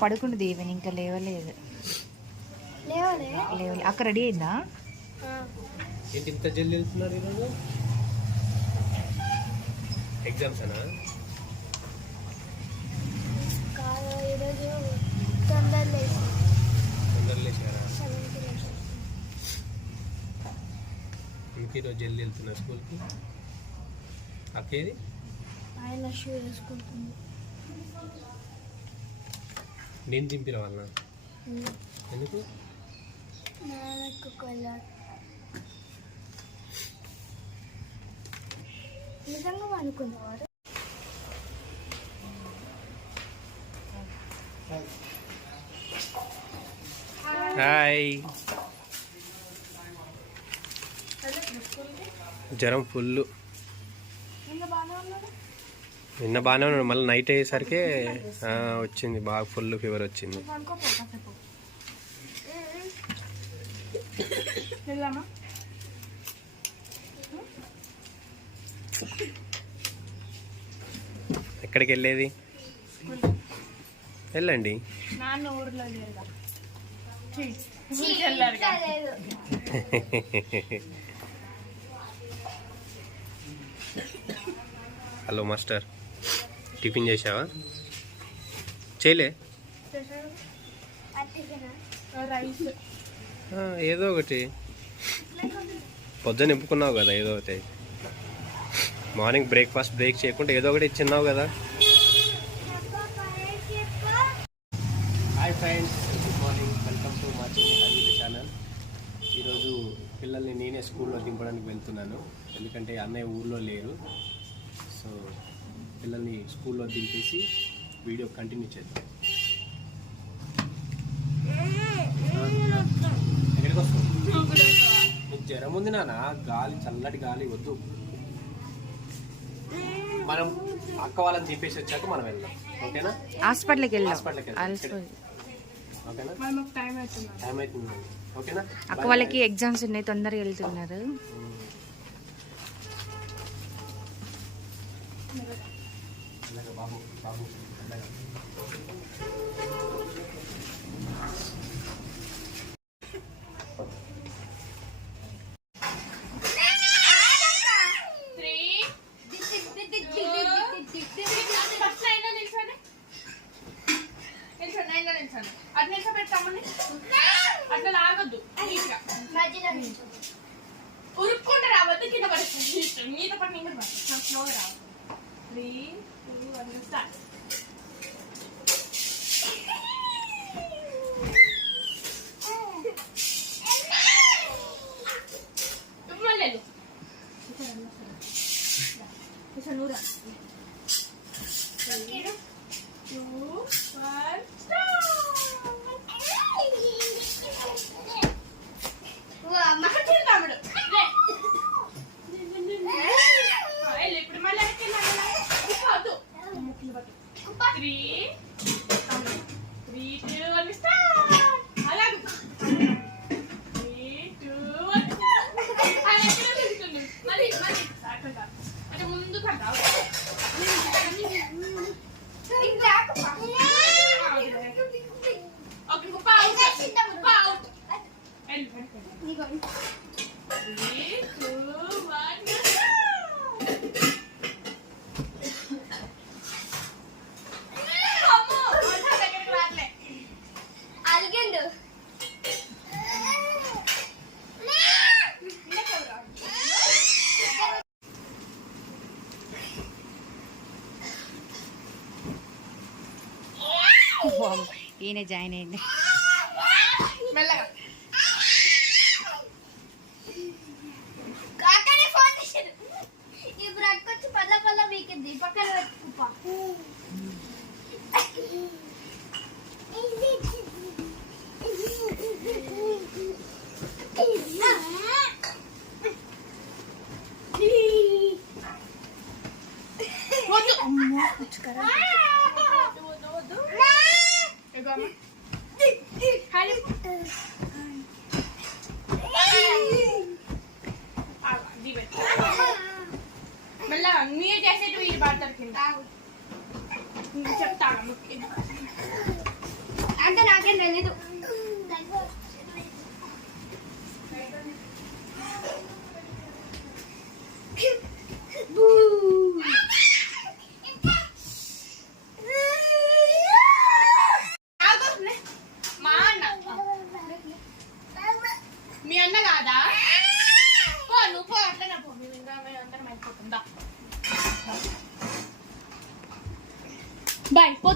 పడుకుంది దేవని ఇంకా లేవలేదు. లేవలే. లేవలే. అక్క రెడీ అయిందా? ఏంటి ఇంత జల్ది వెళ్తున్నారు ఈరోజు? ఎగ్జామ్స్ అనా? కాదు ఈరోజు జల్ది వెళ్తున్నారు స్కూల్కి? అక్కేది? ఆయన షూ వేసుకుంటుంది. నేను దింపిన వాళ్ళ ఎందుకు నాన్నకు వెళ్ళాడు నిజంగా అనుకున్నవాడు హాయ్ జ్వరం ఫుల్ నిన్న బాగానే ఉన్నాడు. మళ్ళీ నైట్ అయ్యేసరికి వచ్చింది. బాగా ఫుల్ ఫీవర్ వచ్చింది. ఎక్కడికి వెళ్ళేది? వెళ్ళండి. Hello master. టిఫిన్ చేసావా? చేయలే. ఏదో ఒకటి. పొద్దున నింపుకున్నావు కదా ఏదో ఒకటి. మార్నింగ్ బ్రేక్ఫాస్ట్ బ్రేక్ చేయకుండా ఏదో ఒకటి ఇచ్చిన్నావు కదా. Hi friends good morning. Welcome to మా చిన్న ఛానల్. ఈరోజు పిల్లల్ని నేనే స్కూల్లో దింపడానికి వెళ్తున్నాను. ఎందుకంటే అన్నయ్య ఊర్లో లేరు. సో పిల్లల్ని స్కూల్లో దింపేసి వీడియో కంటిన్యూ చేద్దాం. ఎక్కడికి వస్తావు నీకు జ్వరం ఉంది నాన్న గాలి చల్లటి గాలి వద్దు. మనం అక్క వాళ్ళని దింపేసి వచ్చాక మనం వెళ్దాం. ఓకేనా? హాస్పిటల్కి హాస్పిటల్కి వెళ్దాం. హాస్పిటల్ ఓకేనా? మరి మాకు టైం అవుతుంది. టైం అవుతుంది. ఓకేనా? అక్క వాళ్ళకి ఎగ్జామ్స్ ఉన్నాయి తొందరగా వెళ్తున్నారు. అలాగే బాబు. బాబు అలాగే. అట్లా లాగొద్దు. ఉరుక్కుంటే రావద్దు కింద పడుతుంది మీతో పాటు నేను పడుతుంది స్లోగా రావద్దు. three, two, and start. Three three two one start అలాగే త్రీ టూ వన్ అది ఎక్కడ తిరుగుతుంది మళ్ళీ మళ్ళీ అక్కడ కాదు. అంటే ముందు కట్టావు ఓకే కుప్ప అవుట్ కుప్ప అవుట్ వెళ్ళు వెళ్ళు వామ్మో, ఈయన జాయిన్ అయింది మెల్లగా. ఇప్పుడు అక్కొచ్చి పల్ల పల్ల వీకింది పక్కన పెట్టుకుపా કરવામાં ખાલી दी बेटा मतलब मैं जैसे तो ये बात रखी चट्टा आगे आगे रहने दो మీ అన్న కాదా? పో నువ్వు పో అట్లనే పో. మేము ఇంకా మేము అందరం అయిపోతుందా బాయ్. పో